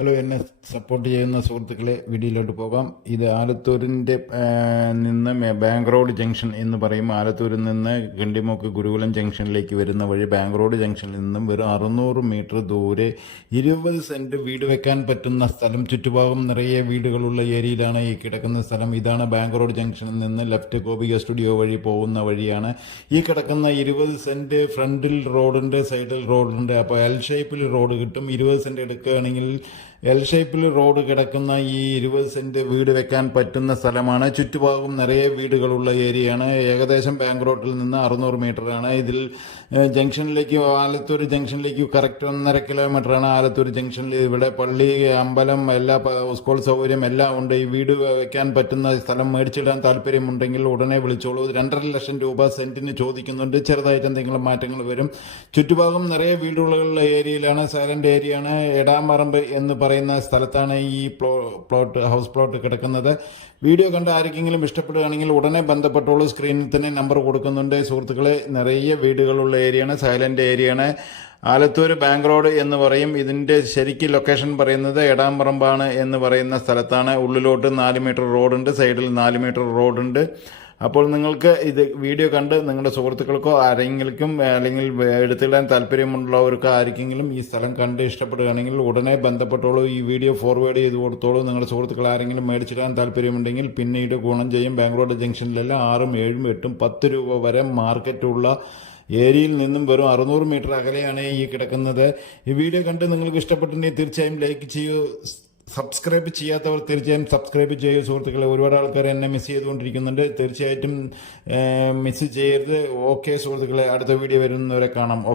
Hello എന്നെ support ചെയ്യുന്ന സുഹൃത്തുക്കളെ വീഡിയോയിലോട്ട് പോകാം. ഇത് ആലത്തൂരിന്റെ നിന്ന് ബാങ്ക് റോഡ് ജംഗ്ഷൻ എന്ന് പറയും. ആലത്തൂരിൽ നിന്ന് കിണ്ടിമുക്ക് ഗുരുകുലം ജംഗ്ഷനിലേക്ക് വരുന്ന വഴി ബാങ്ക് റോഡ് ജംഗ്ഷനിൽ നിന്നും വെറും അറുന്നൂറ് മീറ്റർ ദൂരെ ഇരുപത് സെന്റ് വീട് വെക്കാൻ പറ്റുന്ന സ്ഥലം. ചുറ്റുഭാഗം നിറയെ വീടുകളുള്ള ഏരിയയിലാണ് ഈ കിടക്കുന്ന സ്ഥലം. ഇതാണ് ബാങ്ക് റോഡ് ജംഗ്ഷനിൽ നിന്ന് ലെഫ്റ്റ് ഗോപിക സ്റ്റുഡിയോ വഴി പോകുന്ന വഴിയാണ് ഈ കിടക്കുന്ന ഇരുപത് സെന്റ് ഫ്രണ്ടിൽ റോഡുണ്ട് സൈഡിൽ റോഡുണ്ട് അപ്പോൾ എൽ ഷേപ്പിൽ റോഡ് കിട്ടും. ഇരുപത് സെന്റ് എടുക്കുകയാണെങ്കിൽ എൽ ഷേപ്പിൽ റോഡ് കിടക്കുന്ന ഈ ഇരുപത് സെന്റ് വീട് വെക്കാൻ പറ്റുന്ന സ്ഥലമാണ്. ചുറ്റുഭാഗം നിറയെ വീടുകളുള്ള ഏരിയയാണ്. ഏകദേശം ബാങ്ക് റോഡിൽ നിന്ന് അറുന്നൂറ് മീറ്ററാണ് ഇതിൽ ജംഗ്ഷനിലേക്ക് ആലത്തൂർ ജംഗ്ഷനിലേക്ക് കറക്റ്റ് ഒന്നര കിലോമീറ്ററാണ് ആലത്തൂർ ജംഗ്ഷനിൽ ഇവിടെ പള്ളി അമ്പലം എല്ലാ സ്കൂൾ സൗകര്യം എല്ലാം ഉണ്ട്. ഈ വീട് വെക്കാൻ പറ്റുന്ന സ്ഥലം മേടിച്ചിടാൻ താല്പര്യമുണ്ടെങ്കിൽ ഉടനെ വിളിച്ചോളൂ. രണ്ടര ലക്ഷം രൂപ സെന്റിന് ചോദിക്കുന്നുണ്ട്. ചെറുതായിട്ട് എന്തെങ്കിലും മാറ്റങ്ങൾ വരും. ചുറ്റുഭാഗം നിറയെ വീടുകളുള്ള ഏരിയയിലാണ്. സൈലന്റ് ഏരിയയാണ് എടാമറമ്പ് എന്ന് പറയുന്ന സ്ഥലത്താണ് ഈ പ്ലോ പ്ലോട്ട് ഹൗസ് പ്ലോട്ട് കിടക്കുന്നത്. വീഡിയോ കണ്ട് ആർക്കെങ്കിലും ഇഷ്ടപ്പെടുകയാണെങ്കിൽ ഉടനെ ബന്ധപ്പെട്ടോളൂ. സ്ക്രീനിൽ തന്നെ നമ്പർ കൊടുക്കുന്നുണ്ട്. സുഹൃത്തുക്കളെ നിറയെ വീടുകളുള്ള ഏരിയയാണ് സൈലന്റ് ഏരിയയാണ്. ആലത്തൂർ ബാങ്ക് റോഡ് എന്ന് പറയും. ഇതിന്റെ ശരിക്ക് ലൊക്കേഷൻ പറയുന്നത് എടാമ്പറമ്പാണ് എന്ന് പറയുന്ന സ്ഥലത്താണ്. ഉള്ളിലോട്ട് നാല് മീറ്റർ റോഡുണ്ട് സൈഡിൽ നാല് മീറ്റർ റോഡുണ്ട്. അപ്പോൾ നിങ്ങൾക്ക് ഇത് വീഡിയോ കണ്ട് നിങ്ങളുടെ സുഹൃത്തുക്കൾക്കോ ആരെങ്കിലും അല്ലെങ്കിൽ എടുത്തിടാൻ താല്പര്യമുള്ളവർക്ക് ആർക്കെങ്കിലും ഈ സ്ഥലം കണ്ട് ഇഷ്ടപ്പെടുകയാണെങ്കിൽ ഉടനെ ബന്ധപ്പെട്ടോളൂ. ഈ വീഡിയോ ഫോർവേഡ് ചെയ്ത് കൊടുത്തോളൂ. നിങ്ങളുടെ സുഹൃത്തുക്കൾ ആരെങ്കിലും മേടിച്ചിടാൻ താല്പര്യമുണ്ടെങ്കിൽ പിന്നീട് ഗുണം ചെയ്യും. ബാംഗ്ലൂർ ജംഗ്ഷനിലെല്ലാം ആറും ഏഴും എട്ടും പത്ത് രൂപ വരെ മാർക്കറ്റുള്ള ഏരിയയിൽ നിന്നും വെറും അറുന്നൂറ് മീറ്റർ അകലെയാണ് ഈ കിടക്കുന്നത്. ഈ വീഡിയോ കണ്ട് നിങ്ങൾക്ക് ഇഷ്ടപ്പെട്ടിട്ടുണ്ടെങ്കിൽ തീർച്ചയായും ലൈക്ക് ചെയ്യൂ. സബ്സ്ക്രൈബ് ചെയ്യാത്തവർ തീർച്ചയായും സബ്സ്ക്രൈബ് ചെയ്യുക സുഹൃത്തുക്കളെ ഒരുപാട് ആൾക്കാർ എന്നെ മിസ് ചെയ്തുകൊണ്ടിരിക്കുന്നുണ്ട്. തീർച്ചയായിട്ടും മിസ് ചെയ്യരുത്. ഓക്കെ സുഹൃത്തുക്കളെ അടുത്ത വീഡിയോ വരുന്നവരെ കാണാം.